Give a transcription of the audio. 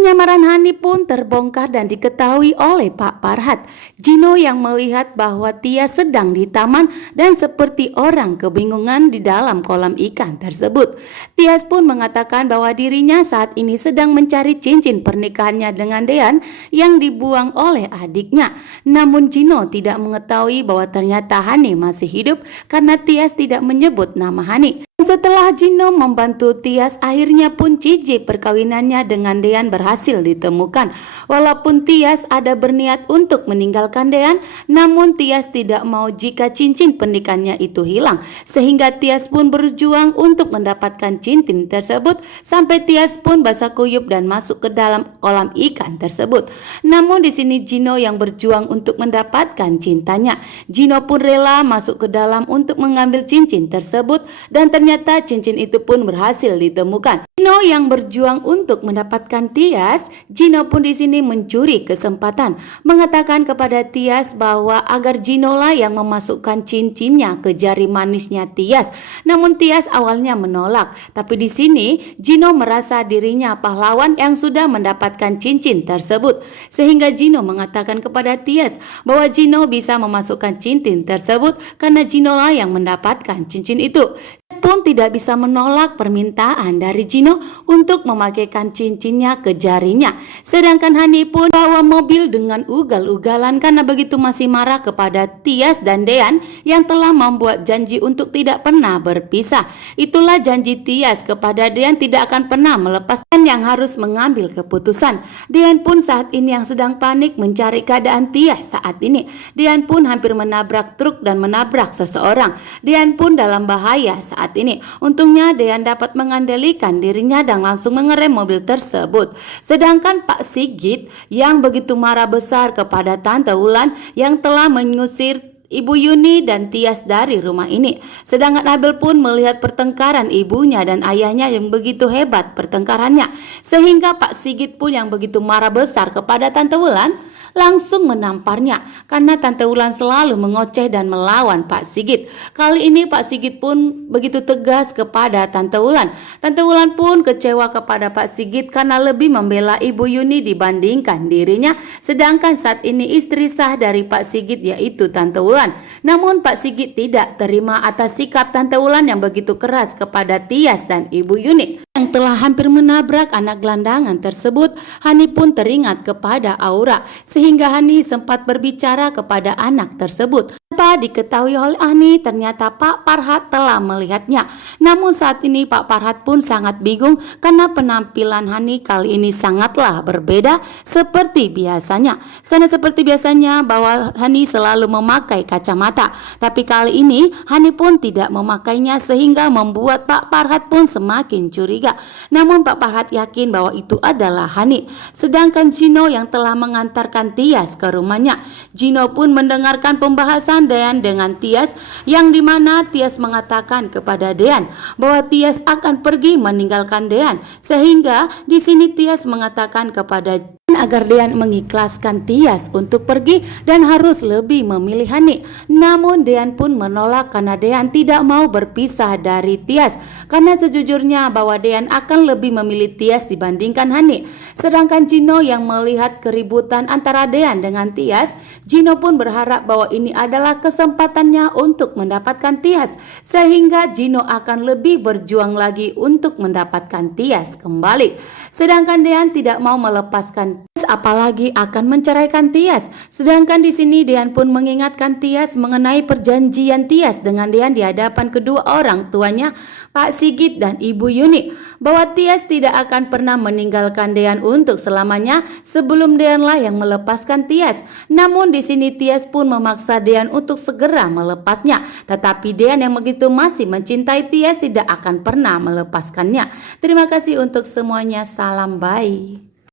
Penyamaran Hani pun terbongkar dan diketahui oleh Pak Farhat. Gino yang melihat bahwa Tias sedang di taman dan seperti orang kebingungan di dalam kolam ikan tersebut. Tias pun mengatakan bahwa dirinya saat ini sedang mencari cincin pernikahannya dengan Dean yang dibuang oleh adiknya. Namun Gino tidak mengetahui bahwa ternyata Hani masih hidup karena Tias tidak menyebut nama Hani. Setelah Gino membantu Tias, akhirnya pun cincin perkawinannya dengan Dean berhasil ditemukan. Walaupun Tias ada berniat untuk meninggalkan Dean, namun Tias tidak mau jika cincin pernikahannya itu hilang. Sehingga Tias pun berjuang untuk mendapatkan cincin tersebut sampai Tias pun basah kuyup dan masuk ke dalam kolam ikan tersebut. Namun di sini Gino yang berjuang untuk mendapatkan cintanya. Gino pun rela masuk ke dalam untuk mengambil cincin tersebut dan ternyata cincin itu pun berhasil ditemukan. Gino yang berjuang untuk mendapatkan Tias, Gino pun di sini mencuri kesempatan mengatakan kepada Tias bahwa agar Gino lah yang memasukkan cincinnya ke jari manisnya Tias. Namun Tias awalnya menolak, tapi di sini Gino merasa dirinya pahlawan yang sudah mendapatkan cincin tersebut. Sehingga Gino mengatakan kepada Tias bahwa Gino bisa memasukkan cincin tersebut karena Gino lah yang mendapatkan cincin itu. Pun tidak bisa menolak permintaan dari Gino untuk memakaikan cincinnya ke jarinya. Sedangkan Hani pun bawa mobil dengan ugal-ugalan karena begitu masih marah kepada Tias dan Dean yang telah membuat janji untuk tidak pernah berpisah. Itulah janji Tias kepada Dean tidak akan pernah melepaskan yang harus mengambil keputusan. Dean pun saat ini yang sedang panik mencari keadaan Tias saat ini. Dean pun hampir menabrak truk dan menabrak seseorang. Dean pun dalam bahaya saat ini. Untungnya Dean dapat mengendalikan dirinya dan langsung mengerem mobil tersebut. Sedangkan Pak Sigit yang begitu marah besar kepada Tante Wulan yang telah mengusir Ibu Yuni dan Tias dari rumah ini. Sedangkan Abel pun melihat pertengkaran ibunya dan ayahnya yang begitu hebat pertengkarannya. Sehingga Pak Sigit pun yang begitu marah besar kepada Tante Wulan langsung menamparnya karena Tante Wulan selalu mengoceh dan melawan Pak Sigit. Kali ini Pak Sigit pun begitu tegas kepada Tante Wulan. Tante Wulan pun kecewa kepada Pak Sigit karena lebih membela Ibu Yuni dibandingkan dirinya. Sedangkan saat ini istri sah dari Pak Sigit yaitu Tante Wulan. Namun Pak Sigit tidak terima atas sikap Tante Wulan yang begitu keras kepada Tias dan Ibu Yuni. Yang telah hampir menabrak anak gelandangan tersebut, Hani pun teringat kepada Aura sehingga Hani sempat berbicara kepada anak tersebut. Tanpa diketahui oleh Hani, ternyata Pak Farhat telah melihatnya. Namun saat ini Pak Farhat pun sangat bingung karena penampilan Hani kali ini sangatlah berbeda seperti biasanya. Karena seperti biasanya bahwa Hani selalu memakai kacamata, tapi kali ini Hani pun tidak memakainya sehingga membuat Pak Farhat pun semakin curiga. Namun Pak Farhat yakin bahwa itu adalah Hani. Sedangkan Gino yang telah mengantarkan Tias ke rumahnya. Gino pun mendengarkan pembahasan Dean dengan Tias yang dimana Tias mengatakan kepada Dean bahwa Tias akan pergi meninggalkan Dean. Sehingga di sini Tias mengatakan kepada agar Dean mengikhlaskan Tias untuk pergi dan harus lebih memilih Hani. Namun Dean pun menolak karena Dean tidak mau berpisah dari Tias karena sejujurnya bahwa Dean akan lebih memilih Tias dibandingkan Hani. Sedangkan Gino yang melihat keributan antara Dean dengan Tias, Gino pun berharap bahwa ini adalah kesempatannya untuk mendapatkan Tias sehingga Gino akan lebih berjuang lagi untuk mendapatkan Tias kembali. Sedangkan Dean tidak mau melepaskan apalagi akan menceraikan Tias. Sedangkan di sini Dean pun mengingatkan Tias mengenai perjanjian Tias dengan Dean di hadapan kedua orang tuanya, Pak Sigit dan Ibu Yuni, bahwa Tias tidak akan pernah meninggalkan Dean untuk selamanya sebelum Dean lah yang melepaskan Tias. Namun di sini Tias pun memaksa Dean untuk segera melepasnya, tetapi Dean yang begitu masih mencintai Tias tidak akan pernah melepaskannya. Terima kasih untuk semuanya. Salam bye.